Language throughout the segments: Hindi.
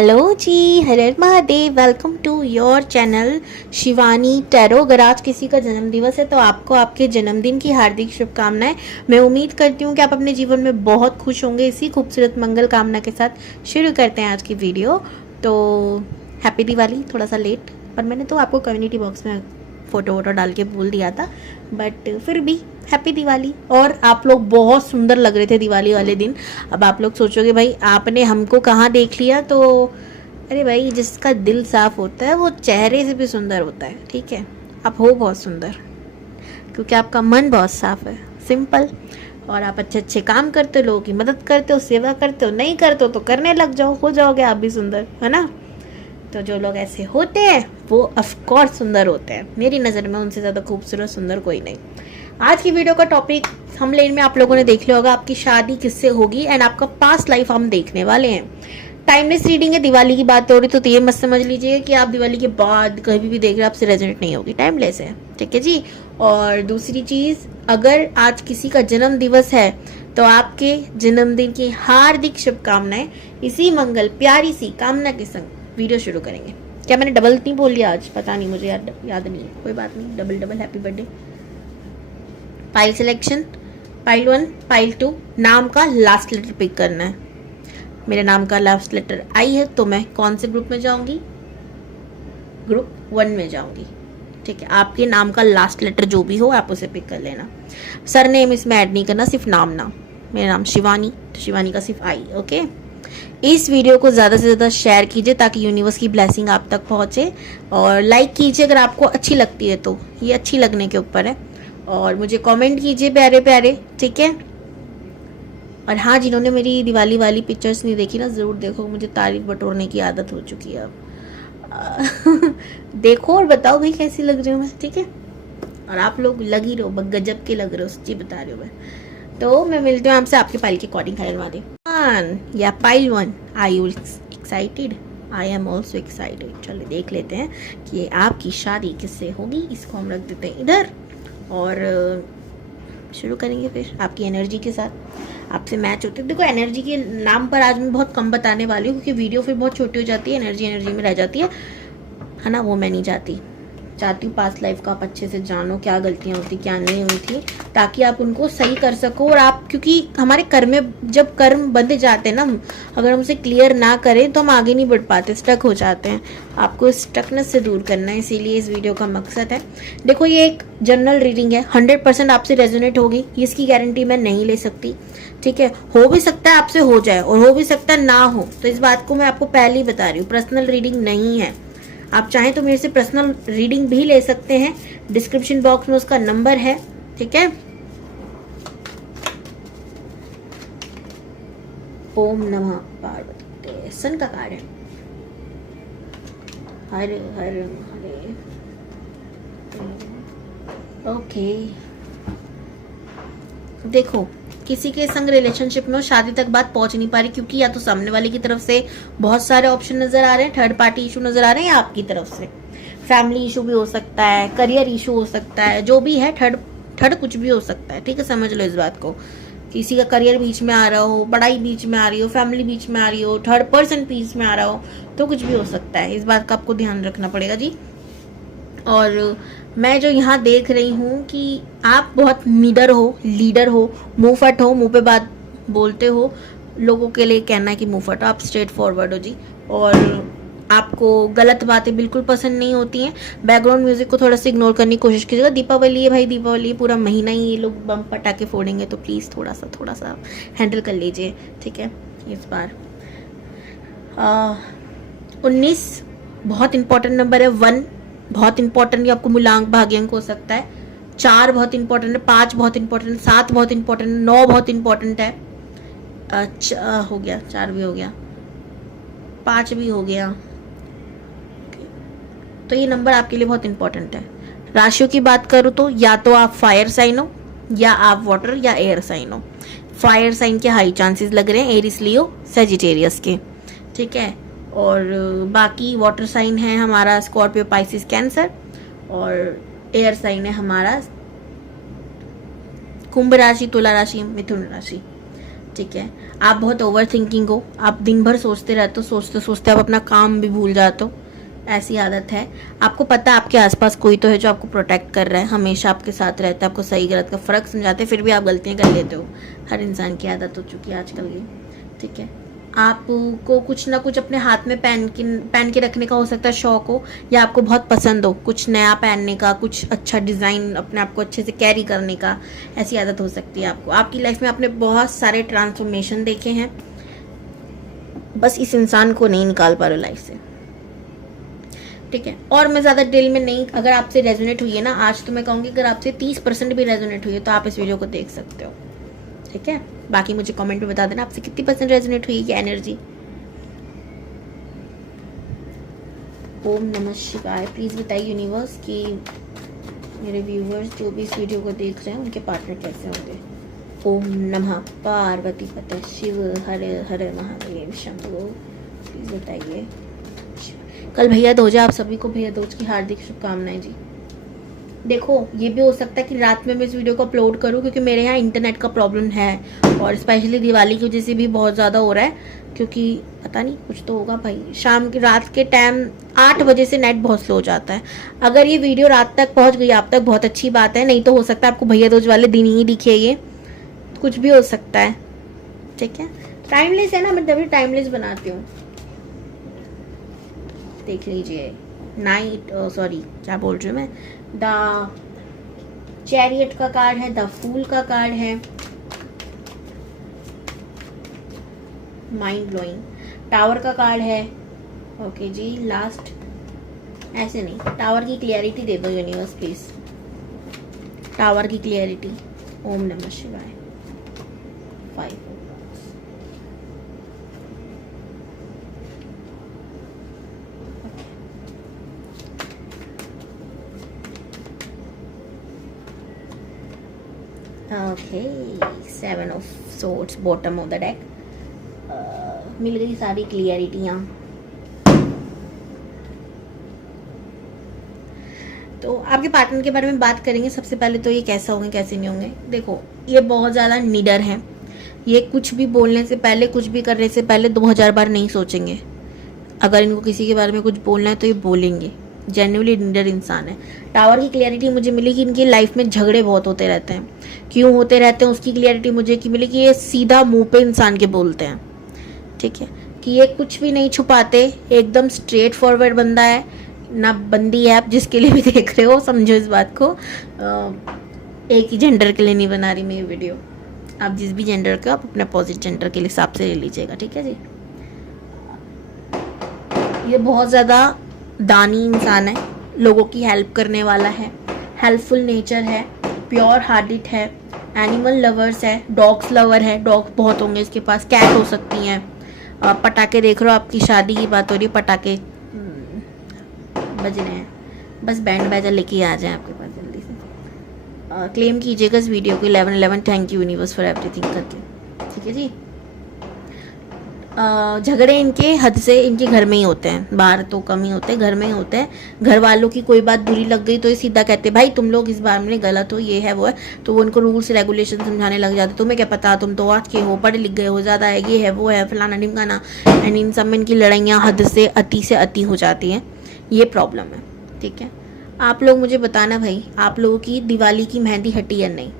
Hello ji, Har her Mahadev. Welcome to your channel Shivani tarot. अगर आज किसी का जन्मदिवस है तो आपको आपके जन्मदिन की हार्दिक शुभकामनाएं। मैं उम्मीद करती हूँ कि आप अपने जीवन में बहुत खुश होंगे। इसी खूबसूरत मंगल कामना के साथ शुरू करते हैं आज की वीडियो। तो हैप्पी दिवाली। थोड़ा सा लेट, पर मैंने तो आपको कम्युनिटी बॉक्स में फ़ोटो वोटो डाल के बोल दिया था, बट फिर भी हैप्पी दिवाली। और आप लोग बहुत सुंदर लग रहे थे दिवाली वाले दिन। अब आप लोग सोचोगे भाई आपने हमको कहाँ देख लिया, तो अरे भाई जिसका दिल साफ होता है वो चेहरे से भी सुंदर होता है। ठीक है, आप हो बहुत सुंदर क्योंकि आपका मन बहुत साफ है, सिंपल। और आप अच्छे अच्छे काम करते हो, लोगों की मदद करते हो, सेवा करते हो। नहीं करते हो तो करने लग जाओ, हो जाओगे आप भी सुंदर, है ना। तो जो लोग ऐसे होते हैं वो ऑफ कोर्स सुंदर होते हैं। मेरी नज़र में उनसे ज़्यादा खूबसूरत सुंदर कोई नहीं। आज की वीडियो का टॉपिक थंबनेल में आप लोगों ने देख लिया होगा, आपकी शादी किससे होगी एंड आपका पास्ट लाइफ हम देखने वाले हैं। टाइमलेस रीडिंग है, दिवाली की बात हो रही तो ये मत समझ लीजिए कि आप दिवाली के बाद कभी भी देख रहे आपसे रेजोनेट नहीं होगी। टाइमलेस है, ठीक है जी। और दूसरी चीज़, अगर आज किसी का जन्म दिवस है तो आपके जन्मदिन की हार्दिक शुभकामनाएं। इसी मंगल प्यारी सी कामना के संग वीडियो शुरू करेंगे। क्या मैंने डबल नहीं बोल लिया आज? पता नहीं, मुझे याद नहीं है। कोई बात नहीं, double double happy birthday. Pile selection, pile 1, pile 2। नाम का लास्ट लेटर पिक करना है। मेरे नाम का लास्ट लेटर आई है तो मैं कौन से ग्रुप में जाऊंगी? ग्रुप 1 में जाऊंगी। ठीक है, आपके नाम का लास्ट लेटर जो भी हो आप उसे पिक कर लेना। सर नेम इसमें ऐड नहीं करना, सिर्फ नाम। मेरा नाम शिवानी, तो शिवानी का सिर्फ आई। ओके। इस वीडियो को ज़्यादा से ज़्यादा शेयर कीजिए ताकि यूनिवर्स की ब्लेसिंग आप तक पहुँचे। और लाइक कीजिए अगर आपको अच्छी लगती है, तो ये अच्छी लगने के ऊपर है। और मुझे कमेंट कीजिए प्यारे प्यारे, ठीक है। और हाँ, जिन्होंने मेरी दिवाली वाली पिक्चर्स नहीं देखी ना, ज़रूर देखो। मुझे तारीफ बटोरने की आदत हो चुकी है अब। देखो और बताओ भाई कैसी लग रही हूँ मैं, ठीक है। और आप लोग लग ही रहो, गजब के लग रहे हो, सच्ची बता रही हूँ मैं। तो मैं मिलती हूँ आपसे आपके पाइल के अकॉर्डिंग। हरे महादेव। या pile 1, are you excited? I am also excited. चलिए देख लेते हैं कि आपकी शादी किससे होगी। इसको हम रख देते हैं इधर और शुरू करेंगे फिर आपकी एनर्जी के साथ। आपसे मैच होते हैं। देखो, एनर्जी के नाम पर आज मैं बहुत कम बताने वाली हूँ क्योंकि वीडियो फिर बहुत छोटी हो जाती है, एनर्जी में रह जाती है ना। वो मैं नहीं चाहती हूँ पास्ट लाइफ का आप अच्छे से जानो, क्या गलतियाँ होती क्या नहीं हुई थी, ताकि आप उनको सही कर सको। और आप, क्योंकि हमारे कर्म में जब कर्म बंधे जाते हैं ना, अगर हम उसे क्लियर ना करें तो हम आगे नहीं बढ़ पाते, स्टक हो जाते हैं। आपको स्टकनेस से दूर करना है, इसीलिए इस वीडियो का मकसद है। देखो, ये एक जनरल रीडिंग है, 100% आपसे रेजोनेट होगी, इसकी गारंटी मैं नहीं ले सकती, ठीक है। हो भी सकता है आपसे हो जाए और हो भी सकता है ना हो, तो इस बात को मैं आपको पहले ही बता रही हूँ। पर्सनल रीडिंग नहीं है। आप चाहें तो मेरे से पर्सनल रीडिंग भी ले सकते हैं, डिस्क्रिप्शन बॉक्स में उसका नंबर है, ठीक है। ओम नमः पार्वती। सन का कार्ड है। हर हर महादेव। ओके, देखो, किसी के संग रिलेशनशिप में शादी तक बात पहुंच नहीं पा रही क्योंकि या तो सामने वाले की तरफ से बहुत सारे ऑप्शन नजर आ रहे हैं, थर्ड पार्टी इशू नजर आ रहे हैं, या आपकी तरफ से फैमिली इशू भी हो सकता है, करियर इशू हो सकता है, जो भी है, थर्ड कुछ भी हो सकता है, ठीक है। समझ लो इस बात को। किसी का करियर बीच में आ रहा हो, पढ़ाई बीच में आ रही हो, फैमिली बीच में आ रही हो, थर्ड पर्सन बीच में आ रहा हो, तो कुछ भी हो सकता है। इस बात का आपको ध्यान रखना पड़ेगा जी। और मैं जो यहाँ देख रही हूँ कि आप बहुत लीडर हो, मुंहफट हो, मुंह पे बात बोलते हो, लोगों के लिए कहना है कि मुंहफट हो, आप स्ट्रेट फॉरवर्ड हो जी। और आपको गलत बातें बिल्कुल पसंद नहीं होती हैं। बैकग्राउंड म्यूजिक को थोड़ा सा इग्नोर करने की कोशिश कीजिएगा। दीपावली है भाई, दीपावली पूरा महीना ही ये लोग बम पटाखे फोड़ेंगे, तो प्लीज़ थोड़ा सा हैंडल कर लीजिए, ठीक है। इस बार 19 बहुत इंपॉर्टेंट नंबर है। 1 बहुत इंपॉर्टेंट, आपको मूलांक भाग्यांक हो सकता है। 4 बहुत इंपॉर्टेंट है। 5 बहुत इंपॉर्टेंट है। 7 बहुत इंपॉर्टेंट है। 9 बहुत इंपॉर्टेंट है। अच्छा, हो गया, 4 भी हो गया, 5 भी हो गया, तो ये नंबर आपके लिए बहुत इंपॉर्टेंट है। राशियों की बात करूँ तो या तो आप फायर साइन हो, या आप वाटर या एयर साइन हो। फायर साइन के हाई चांसेस लग रहे हैं, एरिस, लियो, सेजिटेरियस के, ठीक है। और बाकी वाटर साइन है हमारा स्कॉर्पियो, पाइसिस, कैंसर। और एयर साइन है हमारा कुंभ राशि, तुला राशि, मिथुन राशि। ठीक है। आप बहुत ओवर थिंकिंग हो, आप दिन भर सोचते रहते हो, सोचते सोचते आप अपना काम भी भूल जाते हो, ऐसी आदत है। आपको पता है आपके आसपास कोई तो है जो आपको प्रोटेक्ट कर रहा है, हमेशा आपके साथ रहता है, आपको सही गलत का फ़र्क समझाते हैं, फिर भी आप गलतियाँ कर लेते हो। हर इंसान की आदत हो चुकी है आजकल की, ठीक है। आपको कुछ ना कुछ अपने हाथ में पहन के रखने का हो सकता है शौक हो, या आपको बहुत पसंद हो कुछ नया पहनने का, कुछ अच्छा डिज़ाइन अपने आप को अच्छे से कैरी करने का, ऐसी आदत हो सकती है आपको। आपकी लाइफ में आपने बहुत सारे ट्रांसफॉर्मेशन देखे हैं, बस इस इंसान को नहीं निकाल पा रहे लाइफ से, ठीक है। और मैं ज़्यादा डिटेल में नहीं, अगर आपसे रेजोनेट हुई है ना आज, तो मैं कहूँगी अगर आपसे 30% भी रेजोनेट हुई है तो आप इस वीडियो को देख सकते हो, ठीक है। बाकी मुझे कमेंट में बता देना आपसे कितनी % रेजोनेट हुई है एनर्जी। ओम नमः शिवाय। प्लीज़ बताइए यूनिवर्स कि मेरे व्यूवर्स जो भी इस वीडियो को देख रहे हैं उनके पार्टनर कैसे होंगे। ओम नमः पार्वती पते शिव हर हर महादेव शंभो। प्लीज़ बताइए। कल भैया दूज है, आप सभी को भैया दूज की हार्दिक शुभकामनाएं जी। देखो ये भी हो सकता है कि रात में मैं इस वीडियो को अपलोड करूं, क्योंकि मेरे यहाँ इंटरनेट का प्रॉब्लम है, और स्पेशली दिवाली की वजह से भी बहुत ज़्यादा हो रहा है, क्योंकि पता नहीं कुछ तो होगा भाई। शाम की रात के टाइम 8 बजे से नेट बहुत स्लो हो जाता है। अगर ये वीडियो रात तक पहुँच गई आप तक बहुत अच्छी बात है, नहीं तो हो सकता है आपको भैया दूज वाले दिन ही दिखे, ये कुछ भी हो सकता है, ठीक है। टाइमलेस है ना, मैं तभी टाइमलेस बनाती हूँ। देख लीजिए नाइट, सॉरी क्या बोल रही हूँ मैं, द चैरियट का कार्ड है, द फूल का कार्ड है, माइंड ब्लोइंग, टावर का कार्ड है। ओके जी, लास्ट ऐसे नहीं, टावर की क्लियरिटी दे दो यूनिवर्स प्लीज, टावर की क्लियरिटी। ओम नमः शिवाय। 5 okay, 7 of swords bottom of the deck. मिल गई सारी क्लियरिटियाँ। तो आपके पार्टनर के बारे में बात करेंगे। सबसे पहले तो ये कैसा होंगे कैसे नहीं होंगे। देखो ये बहुत ज़्यादा निडर हैं, ये कुछ भी बोलने से पहले, कुछ भी करने से पहले 2000 बार नहीं सोचेंगे। अगर इनको किसी के बारे में कुछ बोलना है तो ये बोलेंगे। जेन्युइनली निडर इंसान है। टावर की क्लियरिटी मुझे मिली कि इनकी लाइफ में झगड़े बहुत होते रहते हैं। क्यों होते रहते हैं उसकी क्लियरिटी मुझे की मिली कि ये सीधा मुंह पे इंसान के बोलते हैं, ठीक है। कि ये कुछ भी नहीं छुपाते, एकदम स्ट्रेट फॉरवर्ड बंदा है ना। बंदी है, आप जिसके लिए भी देख रहे हो समझो इस बात को। एक ही जेंडर के लिए नहीं बना रही मैं ये वीडियो, आप जिस भी जेंडर का आप अपने अपोजिट जेंडर के हिसाब से ले लीजिएगा, ठीक है जी। ये बहुत ज़्यादा दानी इंसान है, लोगों की हेल्प करने वाला है, हेल्पफुल नेचर है, प्योर हार्टेड है, एनिमल लवर्स है, डॉग्स लवर है, डॉग्स बहुत होंगे इसके पास, कैट हो सकती हैं। पटाखे देख रहे हो, आपकी शादी की बात हो रही है, पटाखे बज रहे हैं, बस बैंड बाजा लेके आ जाए आपके पास जल्दी से। क्लेम कीजिएगा इस वीडियो को 1111 thank you universe for everything करके, ठीक है जी। झगड़े इनके हद से इनके घर में ही होते हैं, बाहर तो कम ही होते हैं, घर में ही होते हैं। घर वालों की कोई बात बुरी लग गई तो ये सीधा कहते भाई तुम लोग इस बार में गलत हो, ये है वो है, तो वो उनको रूल्स रेगुलेशन समझाने लग जाते। तुम्हें क्या पता, तुम तो आज के हो, पढ़े लिख गए हो, ज़्यादा है, ये है वो है, फलाना ढिमकाना। एंड इन सब में इनकी लड़ाइयाँ हद से अति हो जाती हैं, ये प्रॉब्लम है, ठीक है। आप लोग मुझे बताना भाई, आप लोगों की दिवाली की मेहंदी हटी या नहीं।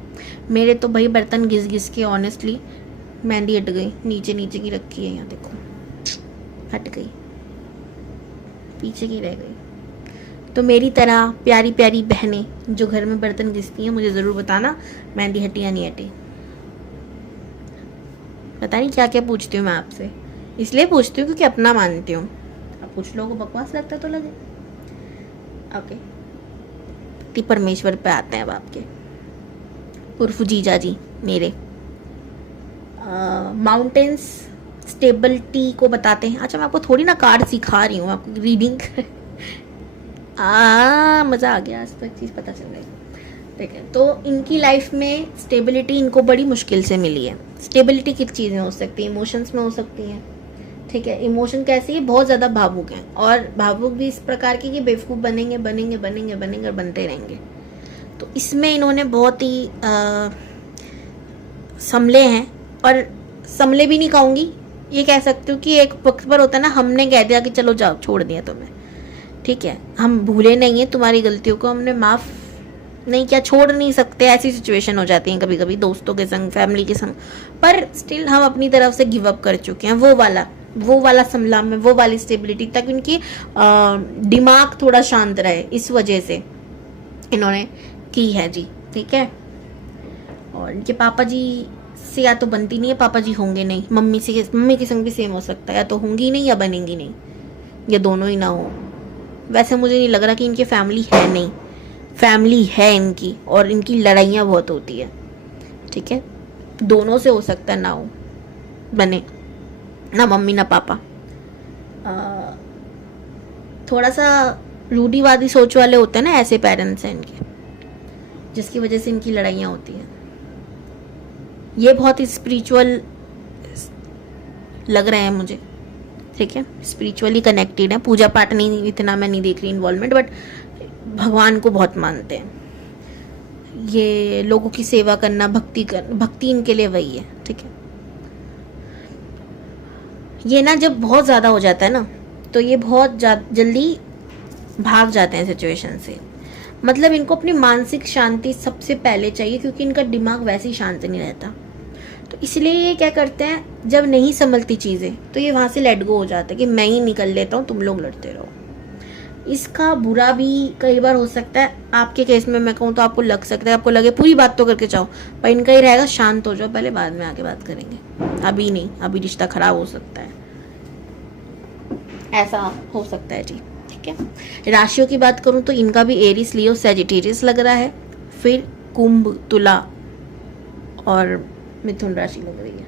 मेरे तो भाई बर्तन घिस घिस के ऑनेस्टली मेहंदी हट गई, नीचे नीचे की रखी है यहाँ देखो, हट गई, पीछे की रह गई। तो मेरी तरह प्यारी प्यारी बहनें जो घर में बर्तन घिसती हैं, मुझे ज़रूर बताना मेहंदी हटी या नहीं हटी। पता नहीं क्या क्या पूछती हूँ मैं आपसे, इसलिए पूछती हूँ क्योंकि अपना मानती हूँ। अब कुछ लोगों को बकवास लगता तो लगे। ओके, परमेश्वर पे आते हैं अब आपके उर्फ जीजा जी मेरे। माउंटेन्स स्टेबिलिटी को बताते हैं। अच्छा मैं आपको थोड़ी ना कार्ड सिखा रही हूँ, आपको रीडिंग मज़ा आ गया, आज तक चीज़ पता चल गई, ठीक है। तो इनकी लाइफ में स्टेबिलिटी इनको बड़ी मुश्किल से मिली है। स्टेबिलिटी किस चीज़ में हो सकती है, इमोशंस में हो सकती है, ठीक है। इमोशन कैसे है, बहुत ज़्यादा भावुक हैं, और भावुक भी इस प्रकार की कि बेवकूफ़ बनेंगे बनेंगे बनेंगे बनेंगे और बनते रहेंगे। तो इसमें इन्होंने बहुत ही संभले हैं, और संभले भी नहीं कहूँगी, ये कह सकती हूँ कि एक वक्त पर होता है ना, हमने कह दिया कि चलो जाओ छोड़ दिया तुम्हें, ठीक है, हम भूले नहीं है तुम्हारी गलतियों को, हमने माफ़ नहीं किया, छोड़ नहीं सकते, ऐसी सिचुएशन हो जाती है कभी कभी दोस्तों के संग, फैमिली के संग, पर स्टिल हम अपनी तरफ से गिव अप कर चुके हैं। वो वाला संभला में, वो वाली स्टेबिलिटी, ताकि उनकी दिमाग थोड़ा शांत रहे, इस वजह से इन्होंने की है जी, ठीक है। और इनके पापा जी से या तो बनती नहीं है, पापा जी होंगे नहीं, मम्मी के संग भी सेम हो सकता है, या तो होंगी नहीं या बनेंगी नहीं, या दोनों ही ना हो। वैसे मुझे नहीं लग रहा कि इनकी फैमिली है, नहीं फैमिली है इनकी, और इनकी लड़ाइयाँ बहुत होती है, ठीक है, दोनों से हो सकता है ना हो, बने ना मम्मी ना पापा। थोड़ा सा रूढ़िवादी सोच वाले होते हैं ना, ऐसे पेरेंट्स हैं इनके, जिसकी वजह से इनकी लड़ाइयाँ होती हैं। ये बहुत ही स्पिरिचुअल लग रहे हैं मुझे, ठीक है, स्पिरिचुअली कनेक्टेड है, पूजा पाठ नहीं, इतना मैं नहीं देख रही इन्वॉल्वमेंट, बट भगवान को बहुत मानते हैं। ये लोगों की सेवा करना, भक्ति इनके लिए वही है, ठीक है। ये ना जब बहुत ज़्यादा हो जाता है ना, तो ये बहुत जल्दी भाग जाते हैं सिचुएशन से। मतलब इनको अपनी मानसिक शांति सबसे पहले चाहिए, क्योंकि इनका दिमाग वैसे ही शांत नहीं रहता। तो इसलिए ये क्या करते हैं, जब नहीं संभलती चीज़ें तो ये वहाँ से लेट गो हो जाता है कि मैं ही निकल लेता हूँ, तुम लोग लड़ते रहो। इसका बुरा भी कई बार हो सकता है, आपके केस में मैं कहूँ तो आपको लग सकता है, आपको लगे पूरी बात तो करके जाओ, पर इनका ही रहेगा शांत हो जाओ पहले, बाद में आके बात करेंगे, अभी नहीं, अभी रिश्ता खराब हो सकता है, ऐसा हो सकता है जी, ठीक है। राशियों की बात करूं तो इनका भी एरिस, लियो, सैजिटेरियस लग रहा है, फिर कुंभ, तुला और मिथुन राशि लग रही है,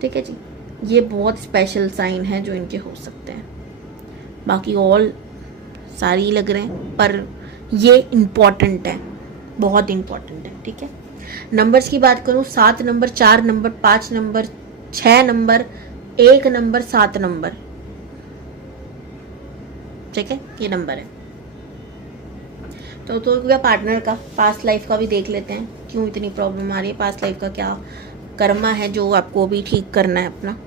ठीक है जी। ये बहुत स्पेशल साइन है जो इनके हो सकते हैं, बाकी ऑल सारी लग रहे हैं, पर ये इम्पॉर्टेंट है, बहुत इम्पॉर्टेंट है, ठीक है। नंबर्स की बात करूं, 7 number, 4 number, 5 number, 6 number, 1 number, 7 number, ठीक है, ये नंबर है। तो क्या पार्टनर का पास्ट लाइफ का भी देख लेते हैं, क्यों इतनी प्रॉब्लम आ रही है, पास्ट लाइफ का क्या कर्मा है जो आपको भी ठीक करना है अपना।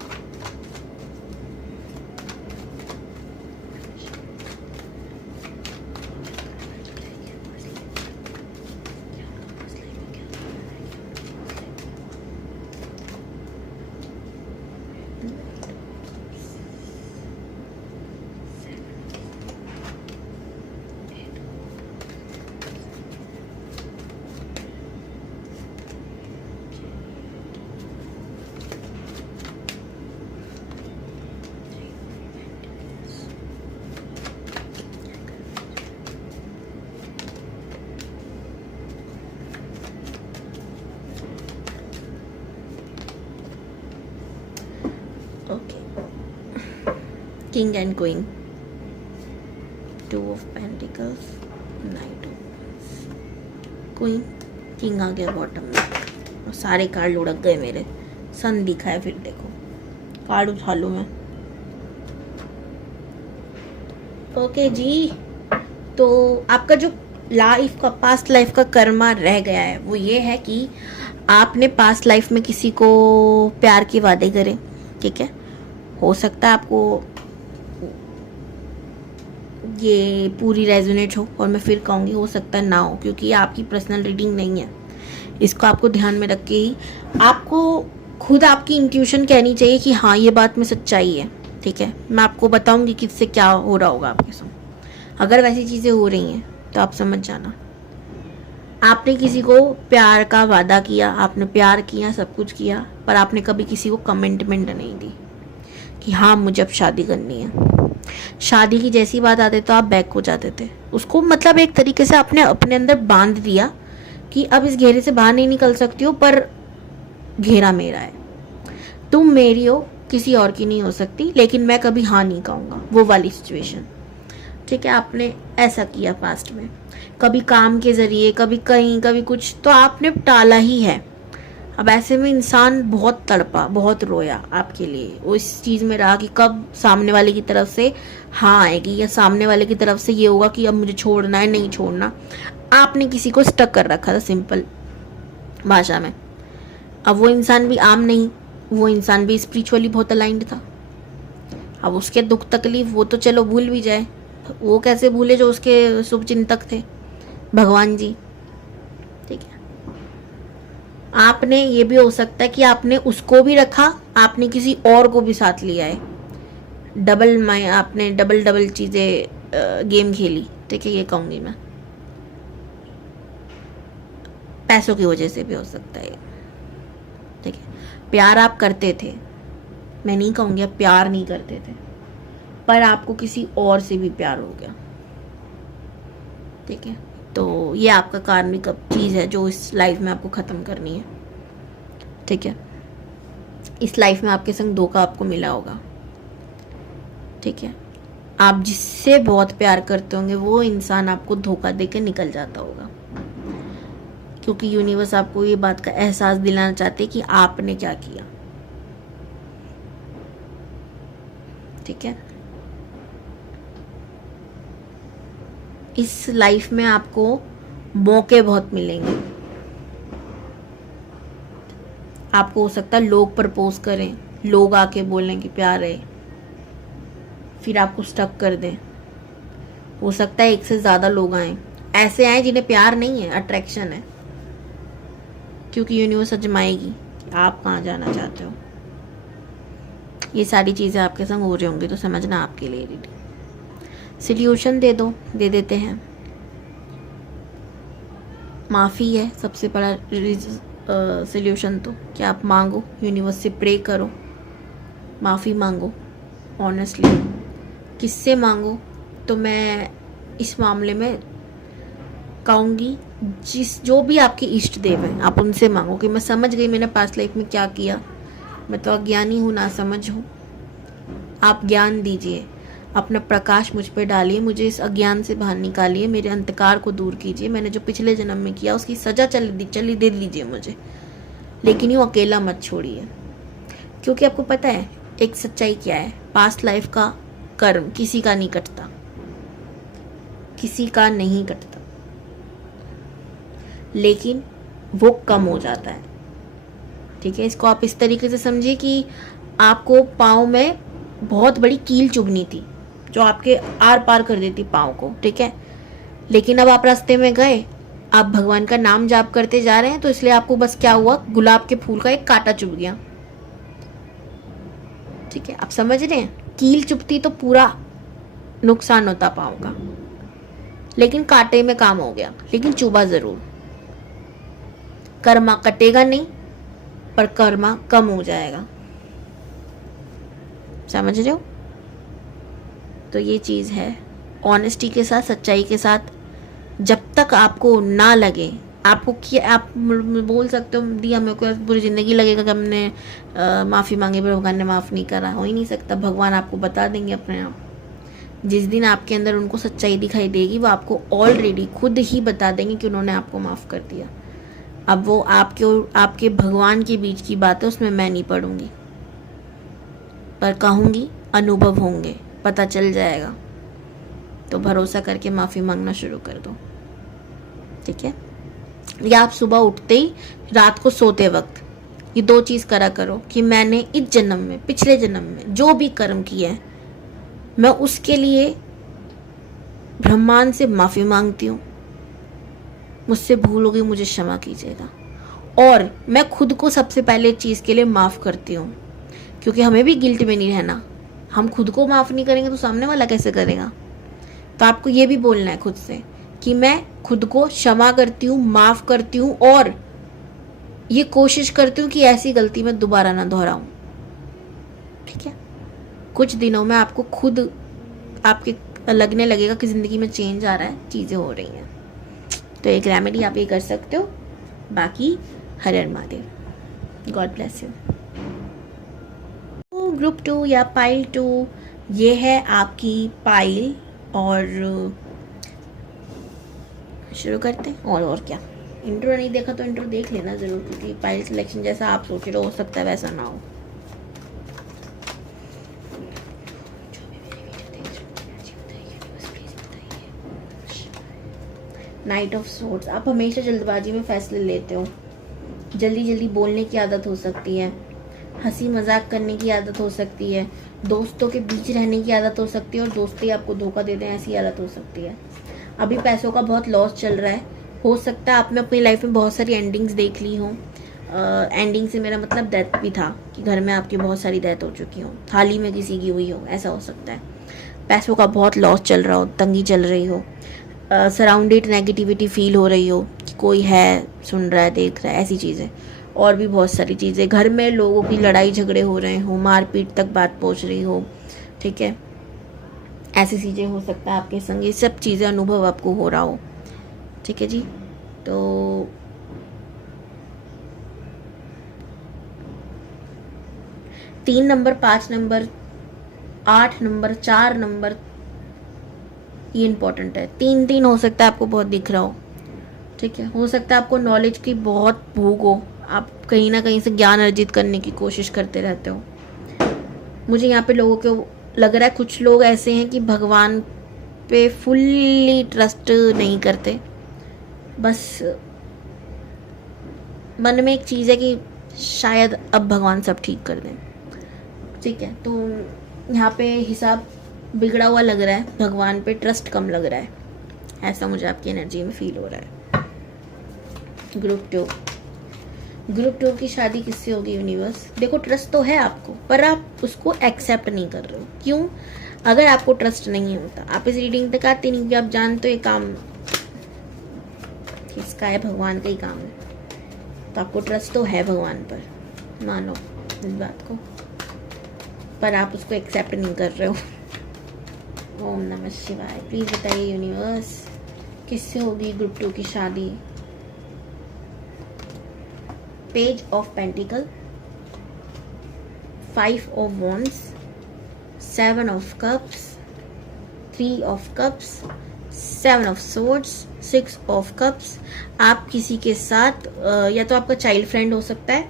King and Queen, 2 of Pentacles, Knight of Wands, Queen, King आ गया बॉटम में, और सारे कार्ड लुढ़क गए मेरे, सन दिखा है, फिर देखो कार्ड उठा लूँ मैं। ओके जी, तो आपका जो लाइफ का, पास्ट लाइफ का कर्मा रह गया है, वो ये है कि आपने पास्ट लाइफ में किसी को प्यार के वादे करे, ठीक है। हो सकता है आपको ये पूरी रेजोनेट हो, और मैं फिर कहूँगी हो सकता है ना हो, क्योंकि ये आपकी पर्सनल रीडिंग नहीं है। इसको आपको ध्यान में रख के ही आपको खुद आपकी इंट्यूशन कहनी चाहिए कि हाँ ये बात में सच्चाई है, ठीक है। मैं आपको बताऊँगी कि इससे क्या हो रहा होगा आपके साथ। अगर वैसी चीज़ें हो रही हैं तो आप समझ जाना, आपने किसी को प्यार का वादा किया, आपने प्यार किया, सब कुछ किया, पर आपने कभी किसी को कमिटमेंट नहीं दी कि हाँ मुझे अब शादी करनी है। शादी की जैसी बात आते तो आप बैक हो जाते थे, उसको मतलब एक तरीके से आपने अपने अंदर बांध दिया कि अब इस घेरे से बाहर नहीं निकल सकती हो, पर घेरा मेरा है, तुम मेरी हो, किसी और की नहीं हो सकती, लेकिन मैं कभी हाँ नहीं कहूँगा, वो वाली सिचुएशन, ठीक है। आपने ऐसा किया पास्ट में, कभी काम के ज़रिए, कभी कहीं, कभी कुछ, तो आपने टाला ही है। अब ऐसे में इंसान बहुत तड़पा, बहुत रोया आपके लिए, वो इस चीज़ में रहा कि कब सामने वाले की तरफ से हाँ आएगी, या सामने वाले की तरफ से ये होगा कि अब मुझे छोड़ना है, नहीं छोड़ना। आपने किसी को स्टक कर रखा था, सिंपल भाषा में। अब वो इंसान भी आम नहीं, वो इंसान भी स्पिरिचुअली बहुत अलाइंड था। अब उसके दुख तकलीफ वो तो चलो भूल भी जाए, वो कैसे भूले जो उसके शुभ चिंतक थे, भगवान जी। ठीक है, आपने ये भी हो सकता है कि आपने उसको भी रखा, आपने किसी और को भी साथ लिया है, आपने डबल चीज़ें गेम खेली। ठीक है, ये कहूँगी मैं, पैसों की वजह से भी हो सकता है। ठीक है, प्यार आप करते थे, मैं नहीं कहूँगी आप प्यार नहीं करते थे, पर आपको किसी और से भी प्यार हो गया। ठीक है, तो ये आपका कार्मिक चीज़ है जो इस लाइफ में आपको ख़त्म करनी है। ठीक है, इस लाइफ में आपके संग धोखा आपको मिला होगा। ठीक है, आप जिससे बहुत प्यार करते होंगे वो इंसान आपको धोखा देके निकल जाता होगा, क्योंकि यूनिवर्स आपको ये बात का एहसास दिलाना चाहते हैं कि आपने क्या किया। ठीक है, इस लाइफ में आपको मौके बहुत मिलेंगे। आपको हो सकता है लोग प्रपोज करें, लोग आके बोलें कि प्यार है, फिर आपको स्टक कर दें। हो सकता है एक से ज़्यादा लोग आए, ऐसे आए जिन्हें प्यार नहीं है, अट्रैक्शन है, क्योंकि यूनिवर्स अजमाएगी कि आप कहाँ जाना चाहते हो। ये सारी चीज़ें आपके संग हो रही होंगी तो समझना आपके लिए रीडिंग। सल्यूशन दे दो, दे देते हैं। माफ़ी है सबसे बड़ा सल्यूशन, तो क्या आप मांगो, यूनिवर्स से प्रे करो, माफ़ी मांगो। ऑनेस्टली किससे मांगो, तो मैं इस मामले में कहूँगी जो भी आपके इष्ट देव हैं आप उनसे मांगो कि मैं समझ गई मैंने पास्ट लाइफ में क्या किया, मैं तो अज्ञानी हूँ, ना समझ हूँ, आप ज्ञान दीजिए, अपना प्रकाश मुझ पर डालिए, मुझे इस अज्ञान से बाहर निकालिए, मेरे अंधकार को दूर कीजिए, मैंने जो पिछले जन्म में किया उसकी सज़ा चली दे दीजिए मुझे, लेकिन यूँ अकेला मत छोड़िए। क्योंकि आपको पता है एक सच्चाई क्या है, पास्ट लाइफ का कर्म किसी का नहीं कटता, किसी का नहीं कटता, लेकिन वो कम हो जाता है। ठीक है, इसको आप इस तरीके से समझिए कि आपको पाँव में बहुत बड़ी कील चुभनी थी जो आपके आर पार कर देती पाँव को। ठीक है, लेकिन अब आप रास्ते में गए, आप भगवान का नाम जाप करते जा रहे हैं, तो इसलिए आपको बस क्या हुआ, गुलाब के फूल का एक कांटा चुभ गया। ठीक है, आप समझ रहे हैं, कील चुभती तो पूरा नुकसान होता पाँव का, लेकिन कांटे में काम हो गया, लेकिन चुभा जरूर। कर्मा कटेगा नहीं, पर कर्मा कम हो जाएगा। समझ रहे हो? तो ये चीज़ है, ऑनेस्टी के साथ, सच्चाई के साथ, जब तक आपको ना लगे आपको कि आप बोल सकते हो दिया मेरे को पूरी ज़िंदगी लगेगा कि हमने माफ़ी मांगी पर भगवान ने माफ़ नहीं करा, हो ही नहीं सकता। भगवान आपको बता देंगे अपने आप। जिस दिन आपके अंदर उनको सच्चाई दिखाई देगी वो आपको ऑलरेडी खुद ही बता देंगे कि उन्होंने आपको माफ़ कर दिया। अब वो आपके और आपके भगवान के बीच की बात है, उसमें मैं नहीं पढ़ूंगी, पर कहूँगी अनुभव होंगे, पता चल जाएगा। तो भरोसा करके माफ़ी मांगना शुरू कर दो। ठीक है, या आप सुबह उठते ही रात को सोते वक्त ये दो चीज़ करा करो कि मैंने इस जन्म में, पिछले जन्म में जो भी कर्म किया है मैं उसके लिए ब्रह्मांड से माफ़ी मांगती हूँ, मुझसे भूल हो गई, मुझे क्षमा कीजिएगा। और मैं खुद को सबसे पहले चीज़ के लिए माफ़ करती हूँ, क्योंकि हमें भी गिल्ट में नहीं रहना। हम खुद को माफ़ नहीं करेंगे तो सामने वाला कैसे करेगा। तो आपको ये भी बोलना है खुद से कि मैं खुद को क्षमा करती हूँ, माफ़ करती हूँ, और ये कोशिश करती हूँ कि ऐसी गलती मैं दोबारा ना दोहराऊँ। ठीक है, कुछ दिनों में आपको खुद आपके लगने लगेगा कि ज़िंदगी में चेंज आ रहा है, चीज़ें हो रही हैं। तो एक रेमेडी आप ये कर सकते हो। बाकी हर हर Mahadev, god bless you. Group 2 या पाइल 2, ये है आपकी पाइल। और शुरू करते हैं। और क्या, इंट्रो नहीं देखा तो इंट्रो देख लेना ज़रूर, क्योंकि पाइल सिलेक्शन जैसा आप सोच रहे हो सकता है वैसा ना हो। नाइट ऑफ सोर्ड्स, आप हमेशा जल्दबाजी में फैसले लेते हो, जल्दी जल्दी बोलने की आदत हो सकती है, हंसी मजाक करने की आदत हो सकती है, दोस्तों के बीच रहने की आदत हो सकती है और दोस्ती आपको धोखा दे दें ऐसी आदत हो सकती है। अभी पैसों का बहुत लॉस चल रहा है। हो सकता है आपने अपनी लाइफ में बहुत सारी एंडिंग्स देख ली हों। एंडिंग से मेरा मतलब डेथ भी था कि घर में आपकी बहुत सारी डेथ हो चुकी हो, हाल ही में किसी की हुई हो, ऐसा हो सकता है। पैसों का बहुत लॉस चल रहा हो, तंगी चल रही हो, सराउंडेड नेगेटिविटी फील हो रही हो कि कोई है, सुन रहा है, देख रहा है, ऐसी चीज़ें। और भी बहुत सारी चीज़ें, घर में लोगों की लड़ाई झगड़े हो रहे हो, मारपीट तक बात पहुंच रही हो, ठीक है, ऐसी चीज़ें हो सकता है आपके संग। ये सब चीज़ें अनुभव आपको हो रहा हो, ठीक है जी। तो 3 नंबर, 5 नंबर, 8 नंबर, 4 नंबर, ये इंपॉर्टेंट है। 3-3 हो सकता है आपको बहुत दिख रहा हो, ठीक है। हो सकता है आपको नॉलेज की बहुत भूख हो, आप कहीं ना कहीं से ज्ञान अर्जित करने की कोशिश करते रहते हो। मुझे यहाँ पे लोगों को लग रहा है कुछ लोग ऐसे हैं कि भगवान पे फुल्ली ट्रस्ट नहीं करते, बस मन में एक चीज़ है कि शायद अब भगवान सब ठीक कर दें, ठीक है। तो यहाँ पे हिसाब बिगड़ा हुआ लग रहा है, भगवान पे ट्रस्ट कम लग रहा है, ऐसा मुझे आपकी एनर्जी में फील हो रहा है। ग्रुप 2 की शादी किससे होगी यूनिवर्स? देखो, ट्रस्ट तो है आपको पर आप उसको एक्सेप्ट नहीं कर रहे हो। क्यों? अगर आपको ट्रस्ट नहीं होता आप इस रीडिंग तक आते नहीं, कि आप जानते हो ये काम किसका है, भगवान का ही काम है। तो आपको ट्रस्ट तो है भगवान पर, मानो इस बात को, पर आप उसको एक्सेप्ट नहीं कर रहे हो। ओम नमः शिवाय। प्लीज बताइए यूनिवर्स, किससे होगी ग्रुप 2 की शादी? Page of pentacle, 5 of wands, 7 of cups, 3 of cups, 7 of swords, 6 of cups. आप किसी के साथ या तो आपका चाइल्ड फ्रेंड हो सकता है,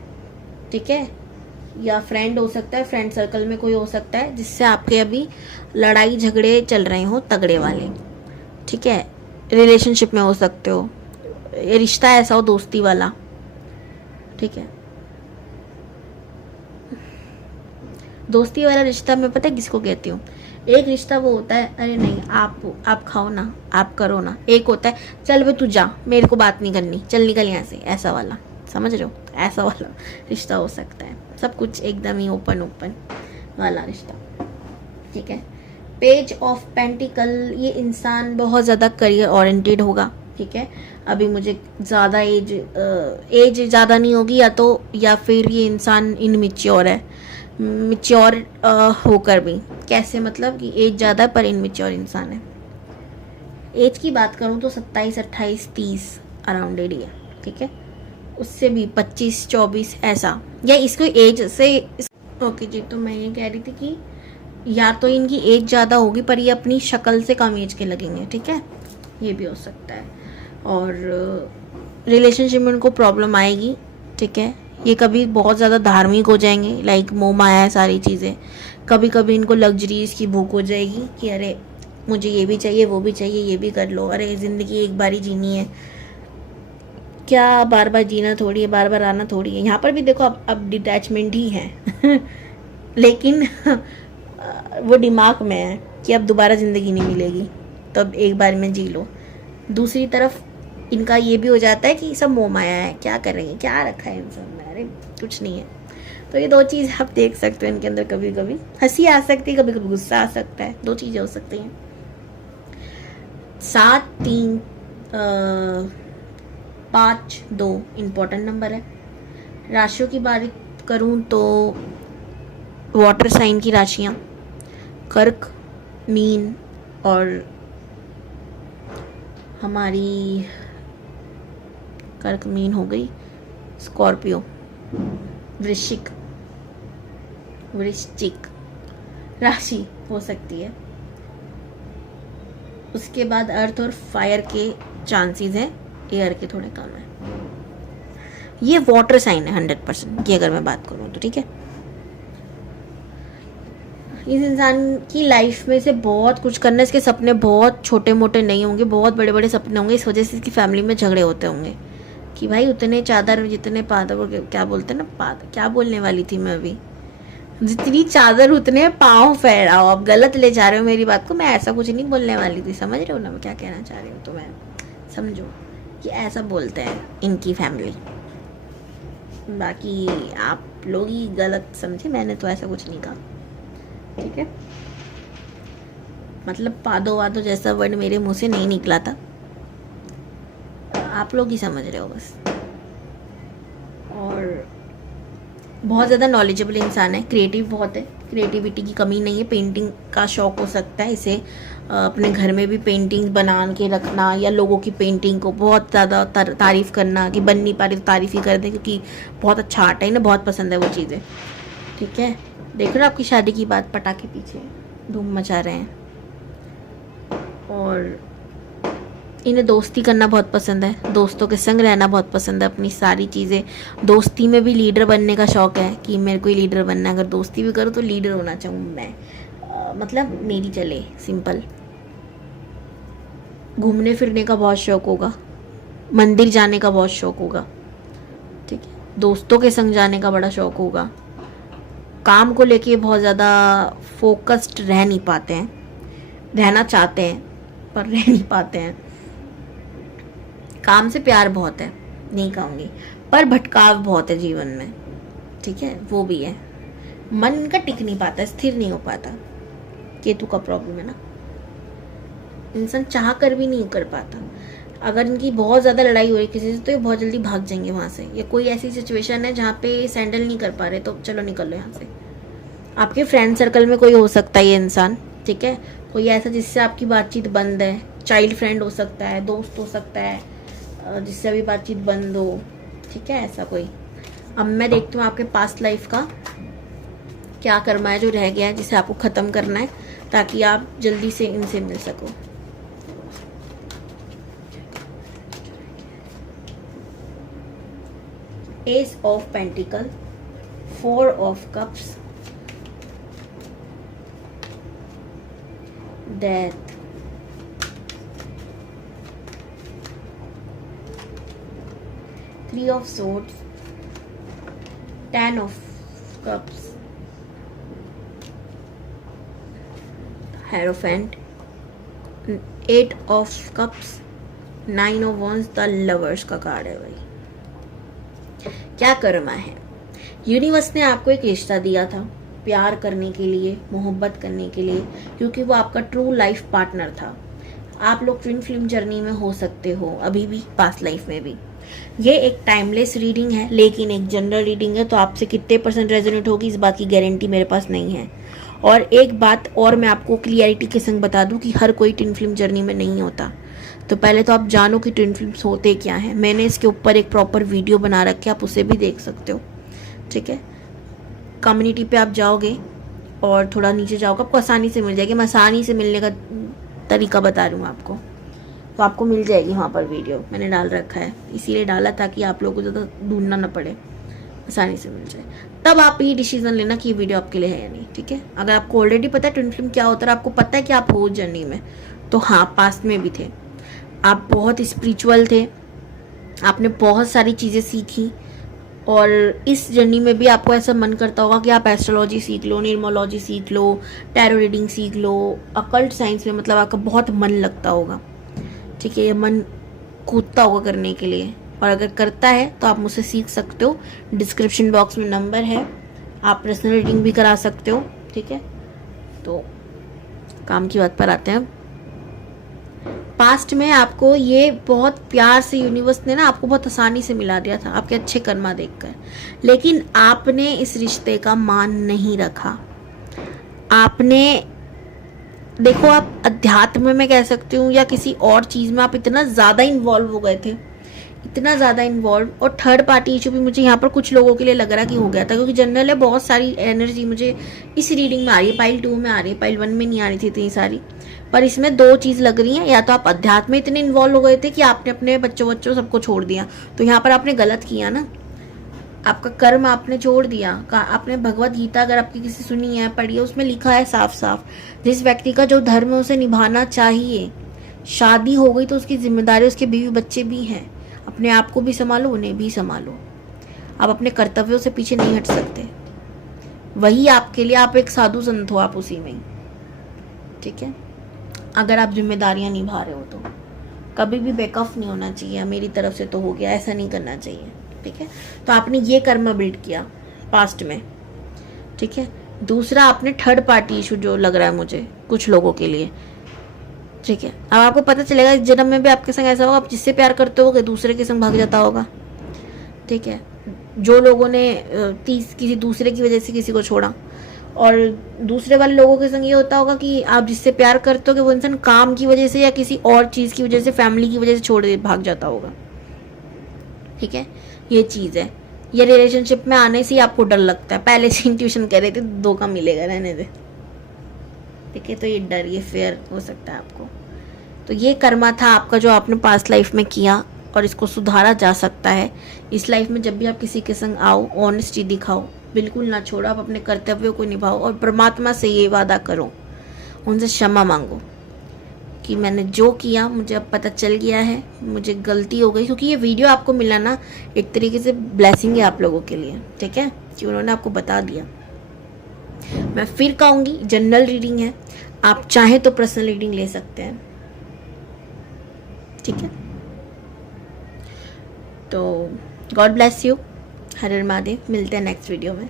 ठीक है, या फ्रेंड हो सकता है, फ्रेंड सर्कल में कोई हो सकता है जिससे आपके अभी लड़ाई झगड़े चल रहे हो, तगड़े वाले, ठीक है। रिलेशनशिप में हो सकते हो, ये रिश्ता ऐसा हो दोस्ती वाला, ठीक है। दोस्ती वाला रिश्ता मैं पता है किसको कहती हूँ? एक रिश्ता वो होता है, अरे नहीं आप खाओ ना, आप करो ना। एक होता है, चल वे तू जा, मेरे को बात नहीं करनी, चल निकल यहाँ से, ऐसा वाला, समझ रहे हो? ऐसा वाला रिश्ता हो सकता है। सब कुछ एकदम ही ओपन वाला रिश्ता, ठीक है। पेज ऑफ पेंटिकल, ये इंसान बहुत ज़्यादा करियर ओरिएंटेड होगा, ठीक है। अभी मुझे ज़्यादा एज ज़्यादा नहीं होगी, या फिर ये इंसान इनमेच्योर है, मिच्योर होकर भी। कैसे? मतलब कि एज ज़्यादा पर इनमेच्योर इंसान है। एज की बात करूँ तो 27, 28, 30 अराउंड एड है, ठीक है। उससे भी 25, 24 ऐसा, या इसको एज से ओके जी। तो मैं ये कह रही थी कि या तो इनकी एज ज़्यादा होगी पर ये अपनी शक्ल से कम एज के लगेंगे, ठीक है, ये भी हो सकता है। और रिलेशनशिप में उनको प्रॉब्लम आएगी, ठीक है। ये कभी बहुत ज़्यादा धार्मिक हो जाएंगे, लाइक मोह माया है सारी चीज़ें। कभी कभी इनको लग्जरीज की भूख हो जाएगी कि अरे मुझे ये भी चाहिए, वो भी चाहिए, ये भी कर लो, अरे ज़िंदगी एक बार ही जीनी है, क्या बार बार जीना थोड़ी है, बार बार आना थोड़ी है। यहाँ पर भी देखो अब डिटैचमेंट ही है लेकिन वो दिमाग में है कि अब दोबारा ज़िंदगी नहीं मिलेगी, तो अब एक बार में जी लो। दूसरी तरफ इनका ये भी हो जाता है कि सब मोह माया है, क्या करेंगे, क्या रखा है इन सब में, अरे कुछ नहीं है। तो ये दो चीज़ आप देख सकते हो इनके अंदर। कभी कभी हंसी आ सकती है, कभी कभी गुस्सा आ सकता है, दो चीज़ें हो सकती हैं। 7, 3, 5, 2 इम्पोर्टेंट नंबर है। राशियों की बात करूँ तो वाटर साइन की राशियाँ कर्क, मीन और हमारी कर्क मीन हो गई, स्कॉर्पियो, वृश्चिक राशि हो सकती है। उसके बाद अर्थ और फायर के चांसेस हैं, एयर के थोड़े कम है। ये वाटर साइन है 100% की अगर मैं बात करूँ तो, ठीक है। इस इंसान की लाइफ में से बहुत कुछ करना, इसके सपने बहुत छोटे मोटे नहीं होंगे, बहुत बड़े बड़े सपने होंगे। इस वजह से इसकी फैमिली में झगड़े होते होंगे कि भाई उतने चादर जितने पादर, क्या बोलते हैं ना, क्या बोलने वाली थी मैं अभी, जितनी चादर उतने पाँव फैलाओ। आप गलत ले जा रहे हो मेरी बात को, मैं ऐसा कुछ नहीं बोलने वाली थी, समझ रहे हो ना मैं क्या कहना चाह रही हूँ। तो मैं समझो कि ऐसा बोलते हैं इनकी फैमिली, बाकी आप लोग ही गलत समझे, मैंने तो ऐसा कुछ नहीं कहा, ठीक है। मतलब पादो वादो जैसा वर्ड मेरे मुंह से नहीं निकला था, आप लोग ही समझ रहे हो बस। और बहुत ज़्यादा नॉलेजेबल इंसान है, क्रिएटिव बहुत है, क्रिएटिविटी की कमी नहीं है। पेंटिंग का शौक हो सकता है इसे, अपने घर में भी पेंटिंग बना के रखना, या लोगों की पेंटिंग को बहुत ज़्यादा तारीफ़ करना, कि बन नहीं पा रही तो तारीफ़ ही कर दें, क्योंकि बहुत अच्छा आर्ट है ना, बहुत पसंद है वो चीज़ें, ठीक है। देख रहे हो आपकी शादी की बात, पटाखे पीछे धूम मचा रहे हैं। और इन्हें दोस्ती करना बहुत पसंद है, दोस्तों के संग रहना बहुत पसंद है, अपनी सारी चीज़ें, दोस्ती में भी लीडर बनने का शौक़ है कि मेरे को ही लीडर बनना है, अगर दोस्ती भी करूँ तो लीडर होना चाहूँ मैं, मतलब मेरी चले सिंपल। घूमने फिरने का बहुत शौक़ होगा, मंदिर जाने का बहुत शौक़ होगा, ठीक है। दोस्तों के संग जाने का बड़ा शौक़ होगा। काम को लेके बहुत ज़्यादा फोकस्ड रह नहीं पाते हैं, रहना चाहते हैं पर रह नहीं पाते हैं। काम से प्यार बहुत है, नहीं कहूँगी, पर भटकाव बहुत है जीवन में, ठीक है, वो भी है। मन इनका टिक नहीं पाता, स्थिर नहीं हो पाता, केतु का प्रॉब्लम है ना, इंसान चाह कर भी नहीं कर पाता। अगर इनकी बहुत ज़्यादा लड़ाई हो रही किसी से तो ये बहुत जल्दी भाग जाएंगे वहाँ से, या कोई ऐसी सिचुएशन है जहाँ पे सैंडल नहीं कर पा रहे तो चलो निकल लो यहाँ से। आपके फ्रेंड सर्कल में कोई हो सकता है ये इंसान, ठीक है, कोई ऐसा जिससे आपकी बातचीत बंद है, चाइल्ड फ्रेंड हो सकता है, दोस्त हो सकता है जिससे अभी बातचीत बंद हो, ठीक है, ऐसा कोई। अब मैं देखती हूँ आपके पास्ट लाइफ का क्या कर्मा है जो रह गया है, जिसे आपको ख़त्म करना है ताकि आप जल्दी से इनसे मिल सको। S of pentacle, 4 of cups, death, Three of Swords, 10 of Cups, Hierophant, 8 of Cups, 9 of Wands, the Lovers का कार्ड है भाई। क्या कर्मा है, यूनिवर्स ने आपको एक रिश्ता दिया था प्यार करने के लिए, मोहब्बत करने के लिए, क्योंकि वो आपका ट्रू लाइफ पार्टनर था। आप लोग ट्विन फिल्म जर्नी में हो सकते हो अभी भी, पास्ट लाइफ में भी। ये एक टाइमलेस रीडिंग है, लेकिन एक जनरल रीडिंग है, तो आपसे कितने % रेजोनेट होगी इस बात की गारंटी मेरे पास नहीं है। और एक बात और मैं आपको क्लियरिटी के संग बता दूं कि हर कोई ट्विन फिल्म जर्नी में नहीं होता। तो पहले तो आप जानो कि ट्विन फिल्म्स होते क्या हैं। मैंने इसके ऊपर एक प्रॉपर वीडियो बना रखी है, आप उसे भी देख सकते हो, ठीक है। कम्युनिटी पे आप जाओगे और थोड़ा नीचे जाओगे, आपको आसानी से मिल जाएगी। मैं आसानी से मिलने का तरीका बता रही हूँ आपको, तो आपको मिल जाएगी वहाँ पर वीडियो, मैंने डाल रखा है, इसीलिए डाला ताकि आप लोगों को ज़्यादा ढूंढना ना पड़े, आसानी से मिल जाए। तब आप ये डिसीजन लेना कि ये वीडियो आपके लिए है या नहीं, ठीक है। अगर आपको ऑलरेडी पता है ट्विन फिल्म क्या होता है, आपको पता है कि आप हो जर्नी में, तो हाँ, पास्ट में भी थे, आप बहुत स्पिरिचुअल थे, आपने बहुत सारी चीज़ें सीखी, और इस जर्नी में भी आपको ऐसा मन करता होगा कि आप एस्ट्रोलॉजी सीख लो, न्यूमरोलॉजी सीख लो, टैरो रीडिंग सीख लो, अकल्ट साइंस में मतलब आपका बहुत मन लगता होगा, ठीक है। ये मन कूदता होगा करने के लिए, और अगर करता है तो आप मुझसे सीख सकते हो। डिस्क्रिप्शन बॉक्स में नंबर है, आप पर्सनल रीडिंग भी करा सकते हो, ठीक है। तो काम की बात पर आते हैं। पास्ट में आपको ये बहुत प्यार से यूनिवर्स ने ना आपको बहुत आसानी से मिला दिया था आपके अच्छे कर्मा देखकर, लेकिन आपने इस रिश्ते का मान नहीं रखा। आपने देखो, आप अध्यात्म में कह सकती हूँ या किसी और चीज़ में आप इतना ज़्यादा इन्वॉल्व हो गए थे, इतना ज़्यादा इन्वॉल्व, और थर्ड पार्टी इशू भी मुझे यहाँ पर कुछ लोगों के लिए लग रहा कि हो गया था, क्योंकि जनरल है, बहुत सारी एनर्जी मुझे इस रीडिंग में आ रही है, पाइल 2 में आ रही है, पाइल 1 में नहीं आ रही थी इतनी सारी, पर इसमें 2 चीज़ लग रही हैं। या तो आप अध्यात्म में इतने इन्वॉल्व हो गए थे कि आपने अपने बच्चों सबको छोड़ दिया, तो यहाँ पर आपने गलत किया ना, आपका कर्म आपने छोड़ दिया। आपने भगवत गीता अगर आपकी किसी सुनी है, पढ़ी है, उसमें लिखा है साफ साफ, जिस व्यक्ति का जो धर्म है उसे निभाना चाहिए। शादी हो गई तो उसकी जिम्मेदारी, उसके बीवी बच्चे भी हैं, अपने आप को भी संभालो, उन्हें भी संभालो। आप अपने कर्तव्यों से पीछे नहीं हट सकते। वही आपके लिए, आप एक साधु संत हो, आप उसी में ही, ठीक है। अगर आप जिम्मेदारियां निभा रहे हो तो कभी भी बैकऑफ नहीं होना चाहिए, मेरी तरफ से तो हो गया, ऐसा नहीं करना चाहिए, ठीक है। तो आपने ये कर्म बिल्ड किया पास्ट में, ठीक है। दूसरा, आपने थर्ड पार्टी इशू जो लग रहा है मुझे कुछ लोगों के लिए, ठीक है। अब आपको पता चलेगा इस जन्म में भी आपके संग ऐसा होगा, आप जिससे प्यार करते होगे दूसरे के संग भाग जाता होगा, ठीक है। जो लोगों ने किसी दूसरे की वजह से किसी को छोड़ा, और दूसरे वाले लोगों के संग ये होता होगा कि आप जिससे प्यार करते हो वो इंसान काम की वजह से या किसी और चीज़ की वजह से, फैमिली की वजह से छोड़ दे भाग जाता होगा, ठीक है। ये चीज़ है, ये रिलेशनशिप में आने से ही आपको डर लगता है। पहले से इंट्यूशन कर रहे थे धोखा मिलेगा, रहने दे, ठीक है। तो ये डर, ये फेयर हो सकता है आपको। तो ये कर्मा था आपका जो आपने पास्ट लाइफ में किया, और इसको सुधारा जा सकता है। इस लाइफ में जब भी आप किसी के संग आओ, ऑनेस्टी दिखाओ, बिल्कुल ना छोड़ो, आप अपने कर्तव्यों को निभाओ, और परमात्मा से ये वादा करो, उनसे क्षमा मांगो कि मैंने जो किया मुझे अब पता चल गया है, मुझे गलती हो गई। क्योंकि ये वीडियो आपको मिला ना, एक तरीके से ब्लेसिंग है आप लोगों के लिए, ठीक है, कि उन्होंने आपको बता दिया। मैं फिर कहूँगी, जनरल रीडिंग है, आप चाहे तो पर्सनल रीडिंग ले सकते हैं, ठीक है। तो गॉड ब्लेस यू, हर हर महादेव। मिलते हैं नेक्स्ट वीडियो में।